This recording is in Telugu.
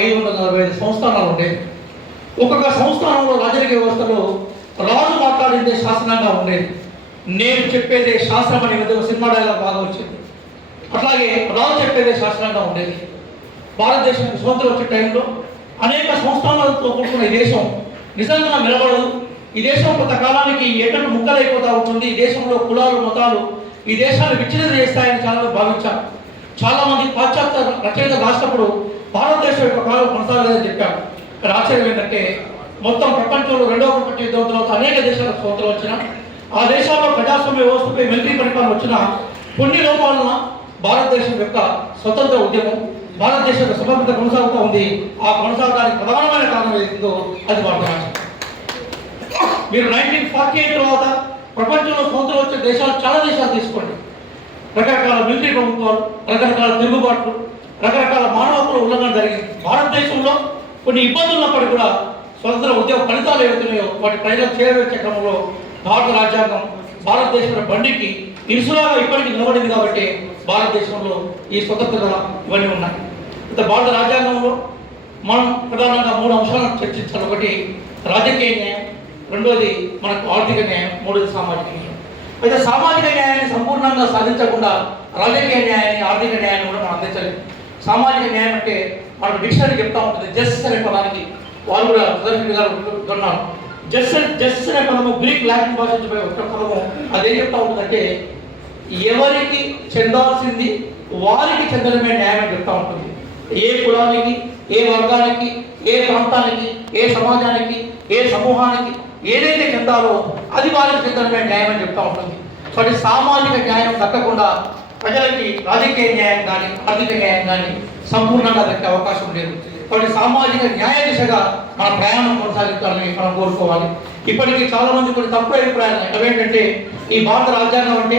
545 సంస్థానాలు ఉండేవి. ఒక్కొక్క సంస్థానంలో రాజకీయ వ్యవస్థలో రాజు మాట్లాడిందే శాసనంగా ఉండేది. నేను చెప్పేదే శాస్త్రం అనే విధంగా సినిమా డైలాగ్ బాగా వచ్చింది. అట్లాగే రాజు చెప్పేదే శాస్త్రంగా ఉండేది. భారతదేశానికి స్వతంత్రం వచ్చే టైంలో అనేక సంస్థానాలతో కూడుకున్న ఈ దేశం నిజంగా నిలబడదు. ఈ దేశం కొంతకాలానికి ఎక్కడికి ముక్కలైపోతూ ఉంటుంది. ఈ దేశంలో కులాలు మతాలు ఈ దేశాన్ని విచ్ఛిన్నం చేస్తాయని చాలా భావించారు. చాలామంది పాశ్చాత్య రచయిత రాసినప్పుడు భారతదేశం యొక్క కాలం కొనసాగలేదని చెప్పారు. ఇక్కడ ఆశ్చర్యం ఏంటంటే మొత్తం ప్రపంచంలో రెండవ ప్రపంచ యుద్ధం తర్వాత అనేక దేశాలకు స్వతంత్రం వచ్చిన, ఆ దేశాల్లో ప్రజాస్వామ్య వ్యవస్థపై మిలిటరీ పరిపాలన వచ్చిన కొన్ని లోపాలన భారతదేశం యొక్క స్వతంత్ర ఉద్యమం, భారతదేశం యొక్క స్వతంత్రత కొనసాగుతూ ఉంది. ఆ కొనసాగడానికి ప్రధానమైన కారణం ఏదో అది భారత రాష్ట్రం. మీరు 1948 తర్వాత ప్రపంచంలో స్వతంత్రం వచ్చే దేశాలు చాలా దేశాలు తీసుకోండి. రకరకాల మిలిటరీ ప్రభుత్వాలు, రకరకాల తిరుగుబాట్లు, రకరకాల మానవ హక్కుల ఉల్లంఘన జరిగింది. భారతదేశంలో కొన్ని ఇబ్బందులు ఉన్నప్పటికీ కూడా స్వతంత్ర ఉద్యమ ఫలితాలు ఏవైతున్నాయో వాటి ప్రజలకు చేరవేసే క్రమంలో భారత రాజ్యాంగం భారతదేశంలో బండికి ఇరుసులాగా ఇప్పటికీ నిలబడింది. కాబట్టి భారతదేశంలో ఈ స్వతంత్రత ఇవన్నీ ఉన్నాయి. భారత రాజ్యాంగంలో మనం ప్రధానంగా 3 అంశాలను చర్చించాలి. ఒకటి రాజకీయ న్యాయం, రెండోది మనకు ఆర్థిక న్యాయం, మూడోది సామాజిక న్యాయం. అయితే సామాజిక న్యాయాన్ని సంపూర్ణంగా సాధించకుండా రాజకీయ న్యాయాన్ని ఆర్థిక న్యాయాన్ని కూడా మనం అందించలేదు. సామాజిక న్యాయం అంటే మనకు డిక్షనరీ చెప్తా ఉంటుంది. జస్టిస్ అనే పదానికి వాళ్ళు కూడా సుదర్శన్ గారు చెప్తున్నారు. జస్టిస్ అనే పదము గ్రీక్ లాటిన్ భాష నుంచి ఒక పదము. అదేం చెప్తా ఉంటుందంటే ఎవరికి చెందాల్సింది వారికి చెందడమే న్యాయం అని చెప్తా ఉంటుంది. ఏ కులానికి, ఏ వర్గానికి, ఏ ప్రాంతానికి, ఏ సమాజానికి, ఏ సమూహానికి ఏదైతే చెందాలో అది వారికి చెందడమే న్యాయం అని చెప్తా ఉంటుంది. కాబట్టి సామాజిక న్యాయం దక్కకుండా ప్రజలకి రాజకీయ న్యాయం కానీ ఆర్థిక న్యాయం కానీ సంపూర్ణంగా దక్కే అవకాశం లేదు. కాబట్టి సామాజిక న్యాయ దిశగా మన ప్రయాణం కొనసాగించాలని మనం కోరుకోవాలి. ఇప్పటికీ చాలా మంది కొన్ని తప్పు అభిప్రాయాలు అవేంటంటే ఈ భారత రాజ్యాంగం అంటే